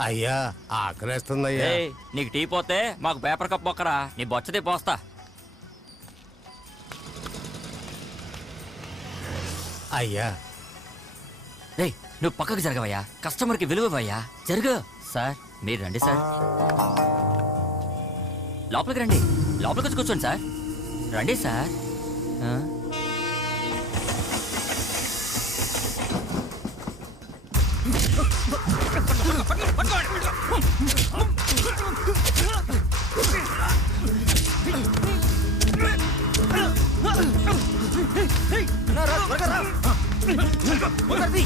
అయ్యా ఆకలేస్తుందయ్యా. ఏయ్, నీకు టీ పోతే మాకు పేపర్ కప్ మొక్కరా. నీ బొచ్చది పోస్తా. అయ్యా. రేయ్ నువ్వు పక్కకు జరగవయ్యా. కస్టమర్కి విలువయ్యా జరుగు. సార్ మీరు రండి సార్. లోపలికి రండి. లోపలికి వచ్చి కూర్చోండి సార్. రండి సార్. ఆ? 我在这。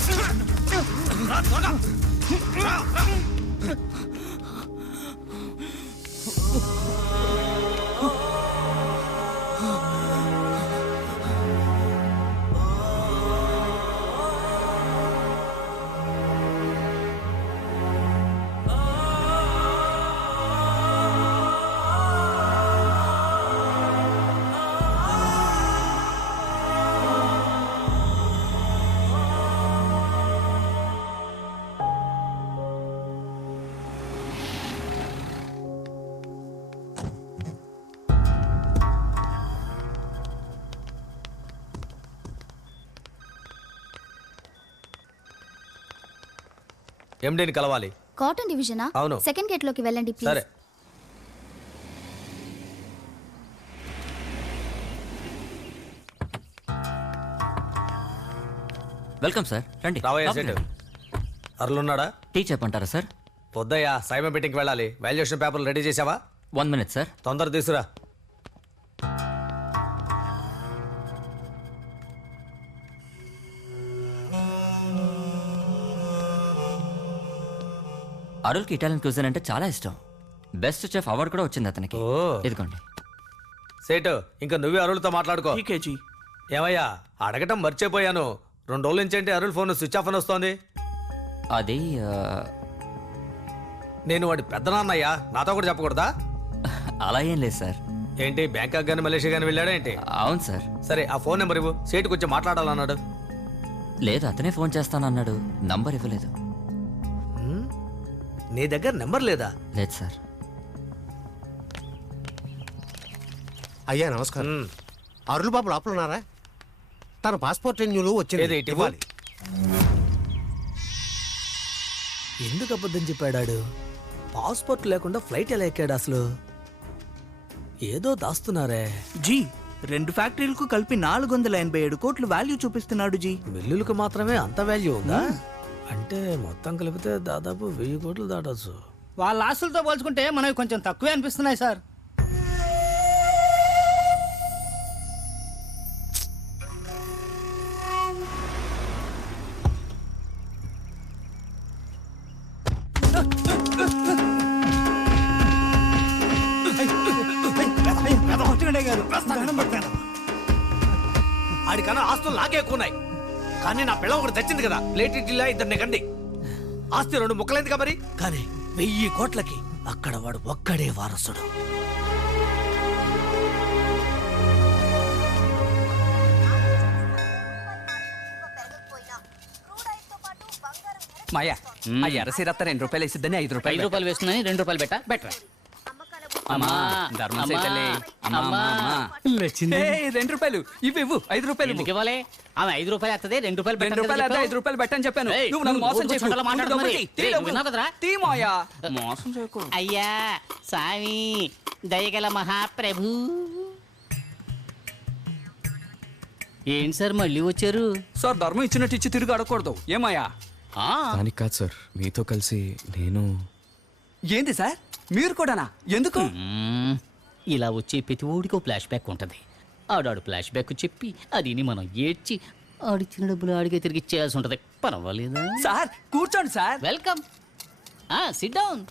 ఎండిని కలవాలి. కాటన్ డివిజనా? అవును. సెకండ్ గేట్లోకి వెళ్ళండి ప్లీజ్. సరే. Welcome sir. రండి. రావయ్య సెట్. అరులున్నాడా టీ చెప్పంటారా సార్? పొద్దయ్యా సైమ మీటింగ్కి వెళ్ళాలి. వాల్యుయేషన్ పేపర్లు రెడీ చేసావా వన్ మినిట్ సార్. తొందర తీసురా. అరుల్కి ఇటాలియన్ క్యూజన్ అంటే చాలా ఇష్టం. బెస్ట్ చెఫ్ అవార్డు కూడా వచ్చింది అతనికి. ఓ. ఇదిగోండి. సేటు ఇంకా నువ్వే అరులతో మాట్లాడుకో. కేజీ ఏమయ్యా అడగటం మర్చిపోయాను. రెండు రోజుల నుంచి ఏంటి అరుల్ ఫోన్ స్విచ్ ఆఫ్ అని వస్తోంది? అది ఆ, నేను వాడి పెద్దనాన్నయ్యా నాతో కూడా చెప్పకూడదా? అలా ఏం లేదు సార్. ఏంటి బ్యాంకాక్ గాని మలేషియా గాని వెళ్ళాడా ఏంటి? అవును సార్. సరే ఆ ఫోన్ నెంబర్ ఇవ్వు. సేటు కొంచెం మాట్లాడాలన్నాడు. లేదు అతనే ఫోన్ చేస్తానన్నాడు. నంబర్ ఇవ్వలేదు? నీ దగ్గర నెంబర్ లేదా? లేదు సార్. అయ్యా నమస్కారం. అరులు బాబు లోపల ఉన్నారా? తన పాస్పోర్ట్ రెన్యూలు వచ్చింది. ఏది, ఇటు ఇవ్వు. ఇవ్వాలి. ఎందుకు అబద్ధం చెప్పాడాడు? పాస్పోర్ట్ లేకుండా ఫ్లైట్ ఎలా ఎక్కాడు అసలు? ఏదో దాస్తున్నారే. జీ రెండు ఫ్యాక్టరీలకు కలిపి నాలుగు వందల ఎనభై ఏడు కోట్లు వాల్యూ చూపిస్తున్నాడు జీ. మిల్లులకు మాత్రమే అంత వాల్యూ ఉందా? అంటే మొత్తం కలిపితే దాదాపు వెయ్యి కోట్లు దాటచ్చు. వాళ్ళ ఆస్తులతో పోల్చుకుంటే మనవి కొంచెం తక్కువే అనిపిస్తున్నాయి సార్. ఆడికన్నా ఆస్తులు నాకే ఎక్కువ ఉన్నాయి. కానీ నా పిల్ల ఒకటి తెచ్చింది కదా. ప్లేట్ ఇడ్లీలా ఇద్దరిని కండి. ఆస్తి రెండు ముక్కలైంది మరి? కానీ వెయ్యి కోట్లకి అక్కడ వాడు ఒక్కడే వారసుడు. మాయా ఆ ఎర్రసీరత్త రెండు రూపాయలు వేసిద్దని ఐదు రూపాయలు ఐదు రూపాయలు వేస్తుందని రెండు రూపాయలు పెట్టా? బెటర్ అమ్మా ధర్మం చేయతలే అమ్మా అమ్మా. అమ్మా ఏయ్, రెండు రూపాయలు. ఇవి ఇవ్వు. ఐదు రూపాయలు ఇవ్వు. ఎందుకు ఇవ్వాలి ఆమె ఐదు రూపాయలు వస్తుంది రెండు రూపాయలు రెండు? ఐదు రూపాయలు పెట్టని చెప్పాను. నువ్వు నన్ను మోసం మాయా మోసం చేయకు. అయ్యా స్వామి దయగల మహాప్రభు. ఏంటి సార్ మళ్ళీ వచ్చారు? సార్ ధర్మం ఇచ్చినట్టు ఇచ్చి తిరిగి అడగకూడదు. ఏమాయా ఆ, దానికి కాదు సార్ మీతో కలిసి నేను ఏంది సార్? మీరు కూడానా? ఎందుకు? మ్మ్. ఇలా వచ్చే ప్రతి ఊడికి ఫ్లాష్ బ్యాక్ ఉంటుంది. ఆడాడు ఫ్లాష్ బ్యాక్ చెప్పి అది విని మనం ఏడ్చి ఆడిచ్చిన డబ్బులు ఆడికే తిరిగి ఇచ్చేయాల్సి ఉంటుంది. పర్వాలేదా. సార్ కూర్చోండి సార్. వెల్కమ్. సిట్ డౌన్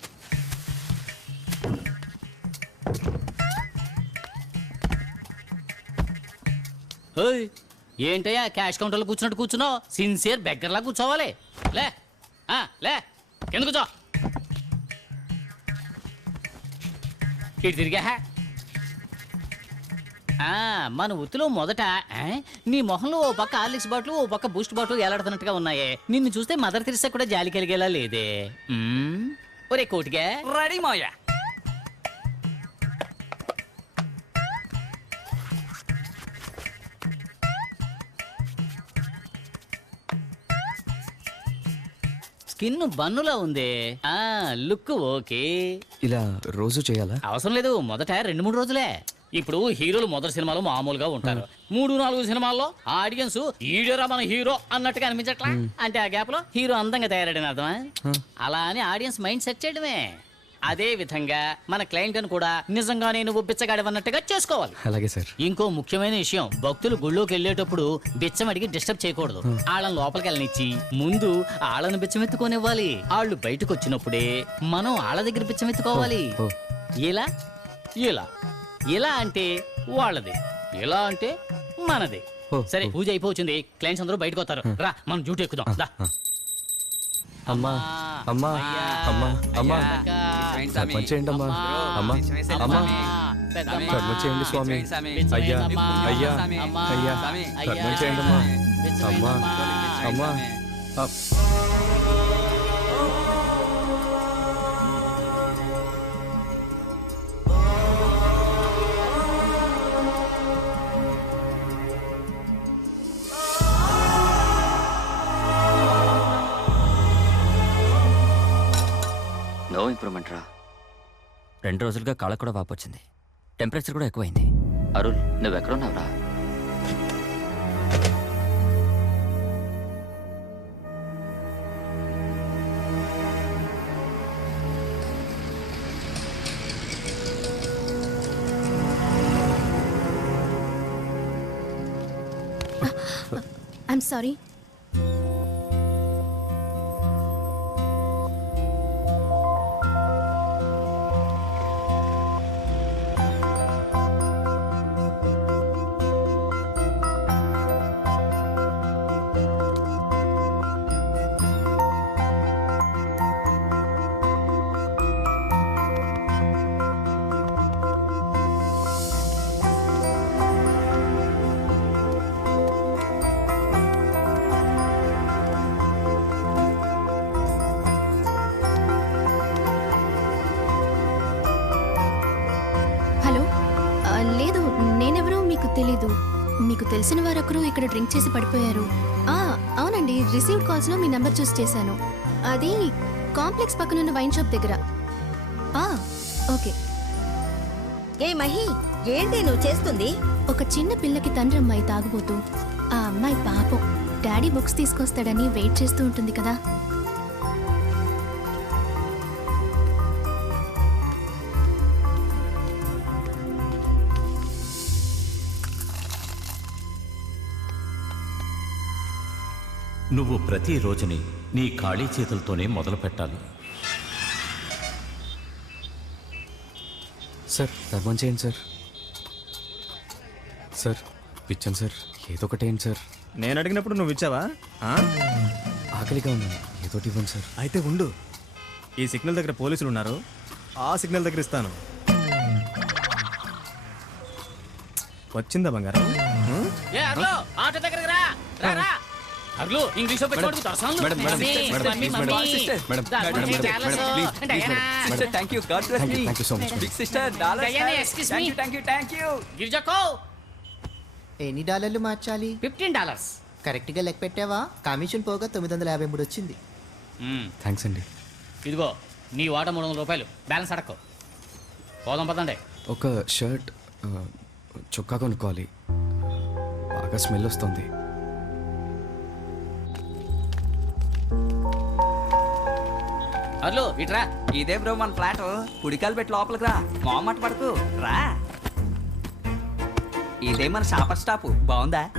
ఏంటయ్యా క్యాష్ కౌంటర్లో కూర్చున్నట్టు కూర్చున్నావు? సిన్సియర్ బెగ్గర్లా కూర్చోవాలి. లే ఆ, లే కింద కూర్చో. ఇటు తిరిగా మన ఉత్తులో మొదట నీ మొహంలో ఓ పక్క ఆలిక్స్ బాటిల్ ఓ పక్క బూస్ట్ బాటిల్ ఏలాడుతున్నట్టుగా ఉన్నాయే. నిన్ను చూస్తే మదర్ తెరిసా కూడా జాలి కలిగేలా లేదే. ఒరే కోటిగా. రెడీ మాయా స్కిన్ బన్నులా ఉంది. ఆ లుక్ ఓకే. ఇలా రోజు చేయాలా? అవసరం లేదు మొదట రెండు మూడు రోజులే. ఇప్పుడు హీరోలు మొదటి సినిమాలో మామూలుగా ఉంటారు. మూడు నాలుగు సినిమాల్లో ఆడియన్స్ ఈడోరా మన హీరో అన్నట్టుగా అనిపించట్లా? అంటే ఆ గ్యాప్లో హీరో అందంగా తయారడని అర్థమా? అలా అని ఆడియన్స్ మైండ్ సెట్ చేయడమే. అదే విధంగా మన క్లయింట్ అని కూడా నిజంగానే నువ్వు బిచ్చగాడవన్నట్టుగా చేసుకోవాలి. అలాగే సార్. ఇంకో ముఖ్యమైన విషయం భక్తులు గుళ్ళోకి వెళ్ళేటప్పుడు బిచ్చం అడిగి డిస్టర్బ్ చేయకూడదు. వాళ్ళని లోపలికి వెళ్ళనిచ్చి ముందు వాళ్ళని బిచ్చమెత్తుకోనివ్వాలి వాళ్ళు బయటకు వచ్చినప్పుడే మనం వాళ్ళ దగ్గర బిచ్చమెత్తుకోవాలి. ఇలా ఇలా ఇలా అంటే వాళ్ళది ఇలా అంటే మనది. సరే పూజ అయిపోతుంది క్లయింట్స్ అందరూ బయటకు వస్తారు. రా మనం డ్యూటీ ఎక్కుదాం. అమ్మా అమ్మా అమ్మా అమ్మా ధర్మం చేయండి అమ్మా అమ్మా అమ్మా ధర్మం చేయండి స్వామి అయ్యా. అయ్యా అయ్యా. ధర్మం చేయండి అమ్మా అమ్మా. అమ్మా అ- నో ఇంప్రూవ్మెంట్ రా రెండు రోజులుగా కాళ్ళకు కూడా వాపొచ్చింది టెంపరేచర్ కూడా ఎక్కువైంది. అరుల్ నువ్వు ఎక్కడున్నావురా ఐఎమ్ సారీ తెలిసిన వారొకరు ఇక్కడ డ్రింక్ చేసి పడిపోయారు. ఆ, అవునండి రిసీవ్డ్ కాల్స్లో మీ నెంబర్ చూస్ చేశాను. అది కాంప్లెక్స్ పక్కనున్న వైన్ షాప్ దగ్గర. ఆ, ఓకే. ఏ మహి ఏంటి నువ్వు చేస్తుంది? ఒక చిన్న పిల్లకి తండ్రి అమ్మాయి తాగుబోతూ ఆ అమ్మాయి పాపం డాడీ బుక్స్ తీసుకొస్తాడని వెయిట్ చేస్తూ ఉంటుంది కదా. నువ్వు ప్రతి రోజుని నీ ఖాళీ చేతులతోనే మొదలు పెట్టాలి. సార్ ధర్మం చేయండి సార్. సార్ ఇచ్చాను సార్. ఏదో ఒకటి ఏంటి సార్. నేను అడిగినప్పుడు నువ్వు ఇచ్చావా? ఆ? ఆకలిగా ఉన్నాను ఏదో ఒకటి ఇవ్వండి సార్. అయితే ఉండు. ఈ సిగ్నల్ దగ్గర పోలీసులు ఉన్నారు. ఆ సిగ్నల్ దగ్గర ఇస్తాను. వచ్చిందా బంగారం? ఉం? ఏ అర్లో ఆటో దగ్గరికి రా. రా రా. అర్లో ఇంగ్లీష్లో పెట్టుకోవడానికి దర్శనం madam, madam, madam, please, madam, madam, sister thank you god bless thank you me thank you so much big sister dollar Diana, excuse me. Thank you thank you thank you గిరిజకో ఎన్ని డాలర్లు మార్చాలి? ఫిఫ్టీన్ డాలర్స్ కరెక్ట్గా లెక్క పెట్టావా? Commission పోగా తొమ్మిది వందల యాభై మూడు వచ్చింది. థ్యాంక్స్ అండి. ఇదిగో నీ వాట మూడు వందల రూపాయలు. బ్యాలెన్స్ అడక్కు. పోదాం పదండి. ఒక షర్ట్ చొక్కా కొనుక్కోవాలి. బాగా స్మెల్ వస్తుంది. అర్లు ఇట్రా. ఇదే బ్రో మన ఫ్లాట్. కుడికాలు పెట్టి లోపలికి రా. మొహమాట పడకు. రా. ఇదే మన షాపర్ స్టాప్. బాగుందా?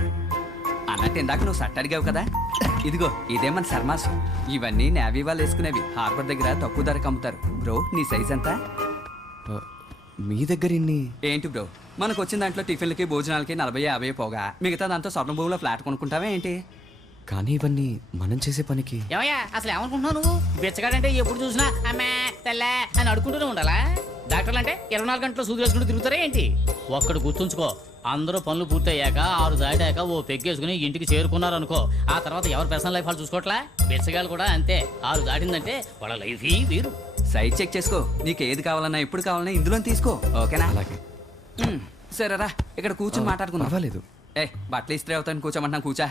అన్నట్టు ఇందాక నువ్వు సట్ అడిగావు కదా. ఇదిగో ఇదే మన శర్మాస్. ఇవన్నీ నేవీ వాళ్ళు వేసుకునేవి. హార్బర్ దగ్గర తక్కువ ధరకు అమ్ముతారు. బ్రో నీ సైజ్ ఎంత? మీ దగ్గర ఇన్ని? ఏంటి బ్రో? మనకు వచ్చిన దాంట్లో టిఫిన్లకి భోజనాలకి నలభై యాభై పోగా. మిగతా దాంతో స్వర్ణ భూమిలో ఫ్లాట్ కొనుక్కుంటావా ఏంటి? కానీ ఇవన్నీ మనం చేసే పనికి. ఏమయ్యా అసలు ఏమనుకుంటున్నావు నువ్వు? బిచ్చగాడంటే ఎప్పుడు చూసినా అమ్మే తెల్లే అని అడుకుంటూనే ఉండాలా? డాక్టర్లు అంటే ఇరవై నాలుగు గంటలు సూది వేసుకుంటూ తిరుగుతారా ఏంటి? ఒక్కడు గుర్తుంచుకో అందరూ పనులు పూర్తయ్యాక ఆరు దాటాక ఓ పెగ్గేసుకుని ఇంటికి చేరుకున్నారనుకో ఆ తర్వాత ఎవరి పర్సనల్ లైఫ్ వాళ్ళు చూసుకోవట్లా? బిచ్చగాళ్ళు కూడా అంతే ఆరు దాటిందంటే వాళ్ళ లైఫ్ వీరు. సైజ్ చెక్ చేసుకో నీకు ఏది కావాలన్నా ఎప్పుడు కావాలన్నా ఇందులో తీసుకో ఓకేనా? అలాగే. సరేరా ఇక్కడ కూర్చొని మాట్లాడుకుందాం. పర్వాలేదు. ఏ బట్టలు ఇస్త్రీ అవుతాను కూర్చోమంటున్నా కూర్చో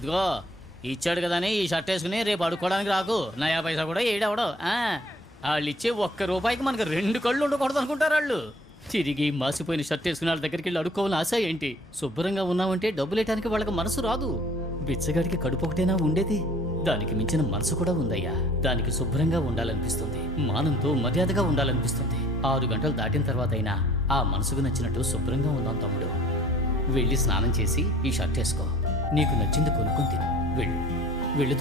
ఇదిగో ఇచ్చాడు కదా అని ఈ షర్ట్ వేసుకుని రేపు అడుక్కోవడానికి రాకు. నయా పైసా కూడా ఏడవడం వాళ్ళు ఇచ్చే ఒక్క రూపాయికి మనకు రెండు కళ్ళు ఉండకూడదు అనుకుంటారు వాళ్ళు. తిరిగి మాసిపోయిన షర్ట్ వేసుకుని వాళ్ళ దగ్గరికి వెళ్ళి అడుక్కోవాలని ఆశ ఏంటి? శుభ్రంగా ఉన్నామంటే డబ్బులు వేయటానికి వాళ్ళకి మనసు రాదు. బిచ్చగాడికి కడుపు ఒకటేనా ఉండేది? దానికి మించిన మనసు కూడా ఉందయ్యా. దానికి శుభ్రంగా ఉండాలనిపిస్తుంది. మానంతో మర్యాదగా ఉండాలనిపిస్తుంది. ఆరు గంటలు దాటిన తర్వాత అయినా ఆ మనసుకు నచ్చినట్టు శుభ్రంగా ఉందాం తమ్ముడు. వెళ్ళి స్నానం చేసి ఈ షర్ట్ వేసుకో. నీకు నచ్చింది కొనుక్కొని తిను. వెళ్ళు. వెళ్ళు